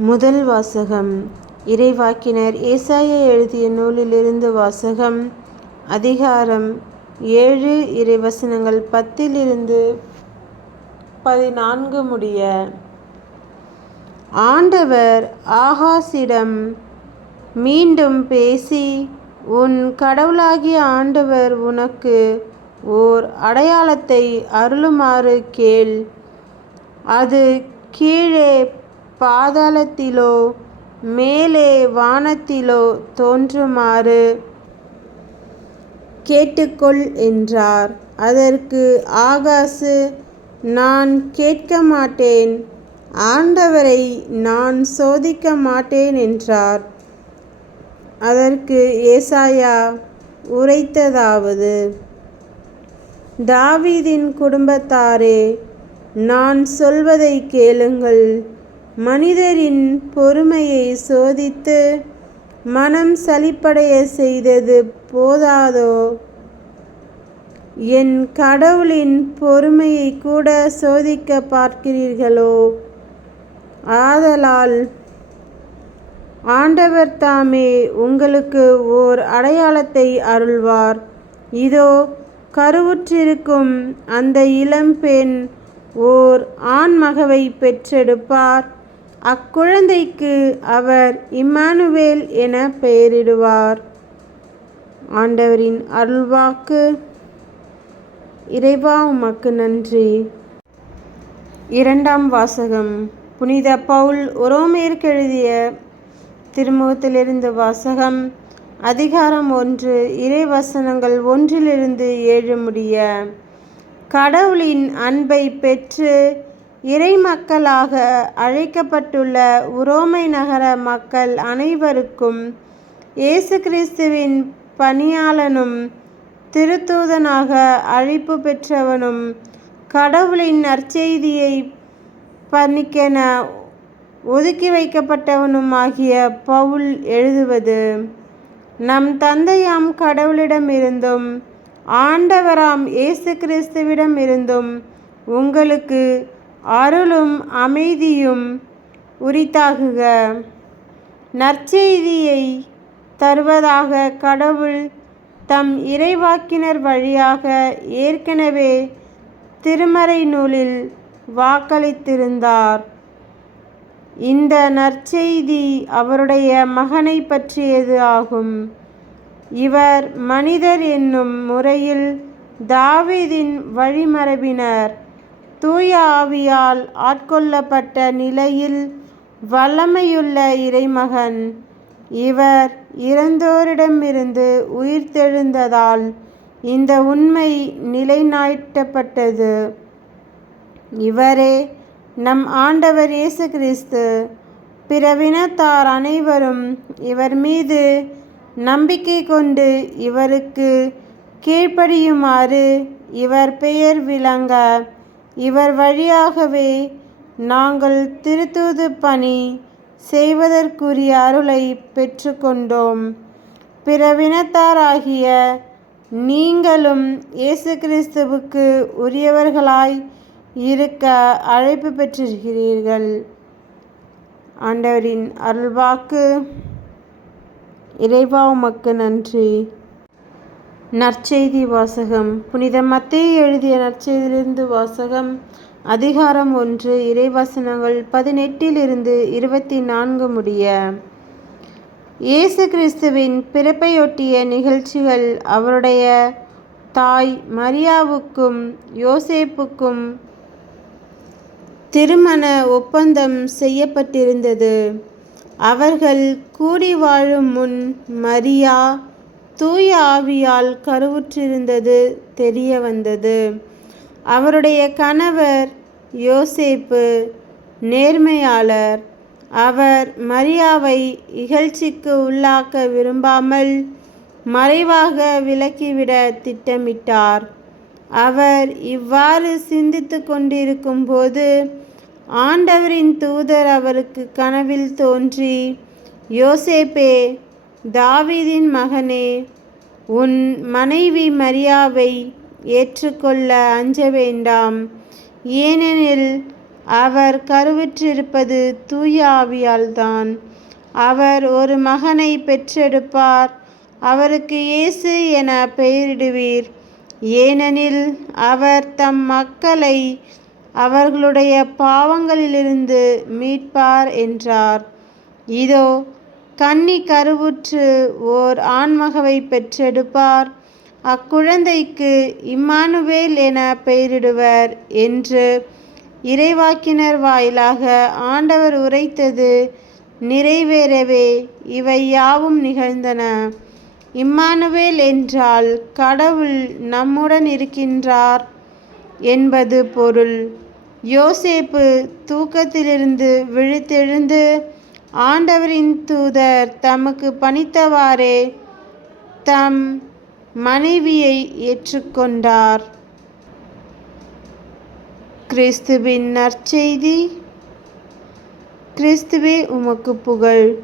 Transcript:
முதல் வாசகம். இறைவாக்கினர் ஏசாயா எழுதிய நூலிலிருந்து வாசகம். அதிகாரம் 7, இறைவசனங்கள் 10 முடிய. ஆண்டவர் ஆகாசிடம் மீண்டும் பேசி, உன் கடவுளாகிய ஆண்டவர் உனக்கு ஓர் அடையாளத்தை அருளுமாறு கேள். அது கீழே பாதாளத்திலோ மேலே வானத்திலோ தோன்றுமாறு கேட்டுக்கொள் என்றார். அதற்கு ஆகாசு, நான் கேட்க மாட்டேன், ஆண்டவரை நான் சோதிக்க மாட்டேன் என்றார். அதற்கு ஏசாயா உரைத்ததாவது: தாவீதின் குடும்பத்தாரே, நான் சொல்வதை கேளுங்கள். மனிதரின் பொறுமையை சோதித்து மனம் சலிப்படைய செய்தது போதாதோ? என் கடவுளின் பொறுமையை கூட சோதிக்க பார்க்கிறீர்களோ? ஆதலால் ஆண்டவர் தாமே உங்களுக்கு ஓர் அடையாளத்தை அருள்வார். இதோ, கருவுற்றிருக்கும் அந்த இளம்பெண் ஓர் ஆண்மகவை பெற்றெடுப்பார். அக்குழந்தைக்கு அவர் இம்மானுவேல் என பெயரிடுவார். ஆண்டவரின் அருள்வாக்கு. இறைவா, உமக்கு நன்றி. இரண்டாம் வாசகம். புனித பவுல் உரோமையருக்கு எழுதிய திருமுகத்திலிருந்து வாசகம். அதிகாரம் 1, இறைவசனங்கள் 1-7 முடிய. கடவுளின் அன்பை பெற்று இறைமக்களாக அழைக்கப்பட்டுள்ள உரோமை நகர மக்கள் அனைவருக்கும், இயேசு கிறிஸ்துவின் பணியாளனும் திருத்தூதனாக அழைப்பு பெற்றவனும் கடவுளின் நற்செய்தியை பணிக்கென ஒதுக்கி வைக்கப்பட்டவனுமாகிய பவுல் எழுதுவது: நம் தந்தையாம் கடவுளிடமிருந்தும் ஆண்டவராம் இயேசு கிறிஸ்துவிடமிருந்தும் உங்களுக்கு அருளும் அமைதியும் உரித்தாகுக. நற்செய்தியை தருவதாக கடவுள் தம் இறைவாக்கினர் வழியாக ஏற்கனவே திருமறை நூலில் வாக்களித்திருந்தார். இந்த நற்செய்தி அவருடைய மகனை பற்றியது ஆகும். இவர் மனிதர் என்னும் முறையில் தாவீதின் வழிமரபினர், தூய ஆவியால் ஆட்கொள்ளப்பட்ட நிலையில் வல்லமையுள்ள இறைமகன். இவர் இறந்தோரிடமிருந்து உயிர்த்தெழுந்ததால் இந்த உண்மை நிலைநாட்டப்பட்டது. இவரே நம் ஆண்டவர் இயேசு கிறிஸ்து. பிறவினத்தார் அனைவரும் இவர் மீது நம்பிக்கை கொண்டு இவருக்கு கீழ்ப்படியுமாறு இவர் பெயர் விளங்க இவர் வழியாகவே நாங்கள் திருத்தூது பணி செய்வதற்குரிய அருளை பெற்றுக்கொண்டோம். பிறவினத்தாராகிய நீங்களும் இயேசு கிறிஸ்துவுக்கு உரியவர்களாய் இருக்க அழைப்பு பெற்றிருக்கிறீர்கள். ஆண்டவரின் அருள்வாக்கு. இறைவா, உமக்கு நன்றி. நற்செய்தி வாசகம். புனித மத்தேயு எழுதிய நற்செய்தியிலிருந்து வாசகம். அதிகாரம் 1, இறைவசனங்கள் 18-24 முடிய. இயேசு கிறிஸ்துவின் பிறப்பையொட்டிய நிகழ்ச்சிகள் அவருடைய தாய் மரியாவுக்கும் யோசேப்புக்கும் திருமண ஒப்பந்தம் செய்யப்பட்டிருந்தது. அவர்கள் கூடி வாழும் முன் மரியா தூய ஆவியால் கருவுற்றிருந்தது தெரிய வந்தது. அவருடைய கணவர் யோசேப்பு நேர்மையாளர். அவர் மரியாவை இகழ்ச்சிக்கு உள்ளாக்க விரும்பாமல் மறைவாக விலக்கிவிட திட்டமிட்டார். அவர் இவ்வாறு சிந்தித்து கொண்டிருக்கும் போது ஆண்டவரின் தூதர் அவருக்கு கனவில் தோன்றி, யோசேப்பே, தாவீதின் மகனே, உன் மனைவி மரியாவை ஏற்றுக்கொள்ள அஞ்ச வேண்டாம். ஏனெனில் அவர் கருவுற்றிருப்பது தூய ஆவியால்தான். அவர் ஒரு மகனை பெற்றெடுப்பார். அவருக்கு இயேசு என பெயரிடுவீர். ஏனெனில் அவர் தம் மக்களை அவர்களுடைய பாவங்களிலிருந்து மீட்பார் என்றார். இதோ, கன்னி கருவுற்று ஓர் ஆண்மகவை பெற்றெடுப்பார். அக்குழந்தைக்கு இம்மானுவேல் என பெயரிடுவர் என்று இறைவாக்கினர் வாயிலாக ஆண்டவர் உரைத்தது நிறைவேறவே இவை யாவும் நிகழ்ந்தன. இம்மானுவேல் என்றால் கடவுள் நம்முடன் இருக்கின்றார் என்பது பொருள். யோசேப்பு தூக்கத்திலிருந்து விழித்தெழுந்து ஆண்டவரின் தூதர் தமக்கு பணித்தவாறே தம் மனைவியை ஏற்றுக்கொண்டார். கிறிஸ்துவின் நற்செய்தி. கிறிஸ்துவே உமக்கு புகழ்.